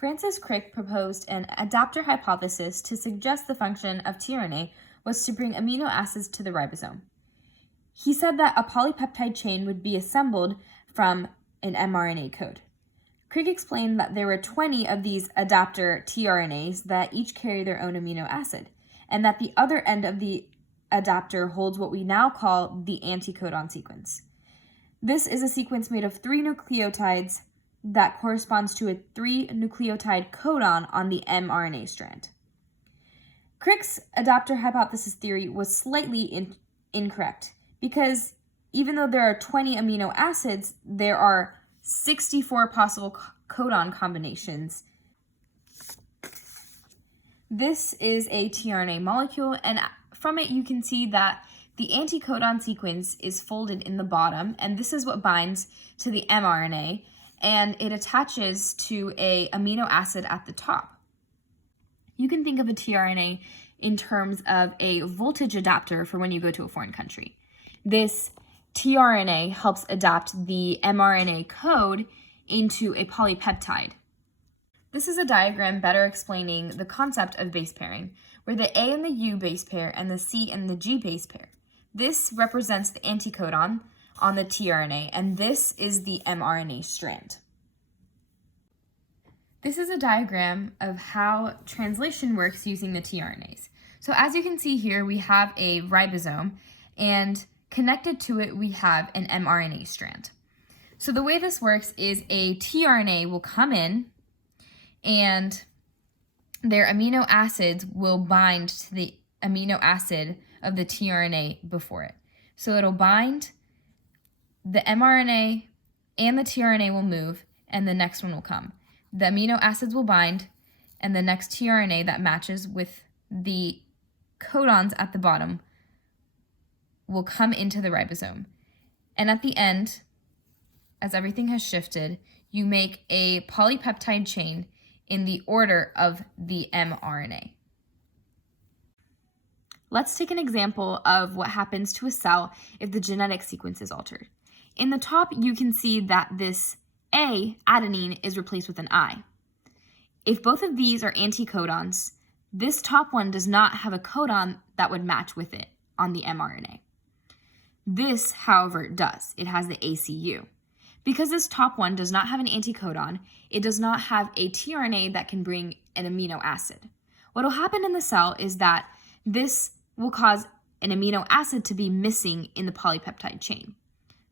Francis Crick proposed an adaptor hypothesis to suggest the function of tRNA was to bring amino acids to the ribosome. He said that a polypeptide chain would be assembled from an mRNA code. Crick explained that there were 20 of these adaptor tRNAs that each carry their own amino acid, and that the other end of the adapter holds what we now call the anticodon sequence. This is a sequence made of 3 nucleotides that corresponds to a 3-nucleotide codon on the mRNA strand. Crick's adaptor hypothesis theory was slightly incorrect because even though there are 20 amino acids, there are 64 possible codon combinations. This is a tRNA molecule, and from it you can see that the anticodon sequence is folded in the bottom, and this is what binds to the mRNA, and it attaches to an amino acid at the top. You can think of a tRNA in terms of a voltage adapter for when you go to a foreign country. This tRNA helps adapt the mRNA code into a polypeptide. This is a diagram better explaining the concept of base pairing, where the A and the U base pair and the C and the G base pair. This represents the anticodon on the tRNA, and this is the mRNA strand. This is a diagram of how translation works using the tRNAs. So as you can see here, we have a ribosome, and connected to it, we have an mRNA strand. So the way this works is a tRNA will come in, and their amino acids will bind to the amino acid of the tRNA before it. So it'll bind, the mRNA and the tRNA will move, and the next one will come. The amino acids will bind, and the next tRNA that matches with the codons at the bottom will come into the ribosome. And at the end, as everything has shifted, you make a polypeptide chain in the order of the mRNA. Let's take an example of what happens to a cell if the genetic sequence is altered. In the top, you can see that this A, adenine, is replaced with an I. If both of these are anticodons, this top one does not have a codon that would match with it on the mRNA. This, however, does. It has the ACU. Because this top one does not have an anticodon, it does not have a tRNA that can bring an amino acid. What will happen in the cell is that this will cause an amino acid to be missing in the polypeptide chain.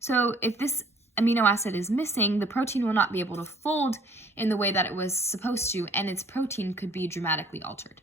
So if this amino acid is missing, the protein will not be able to fold in the way that it was supposed to, and its protein could be dramatically altered.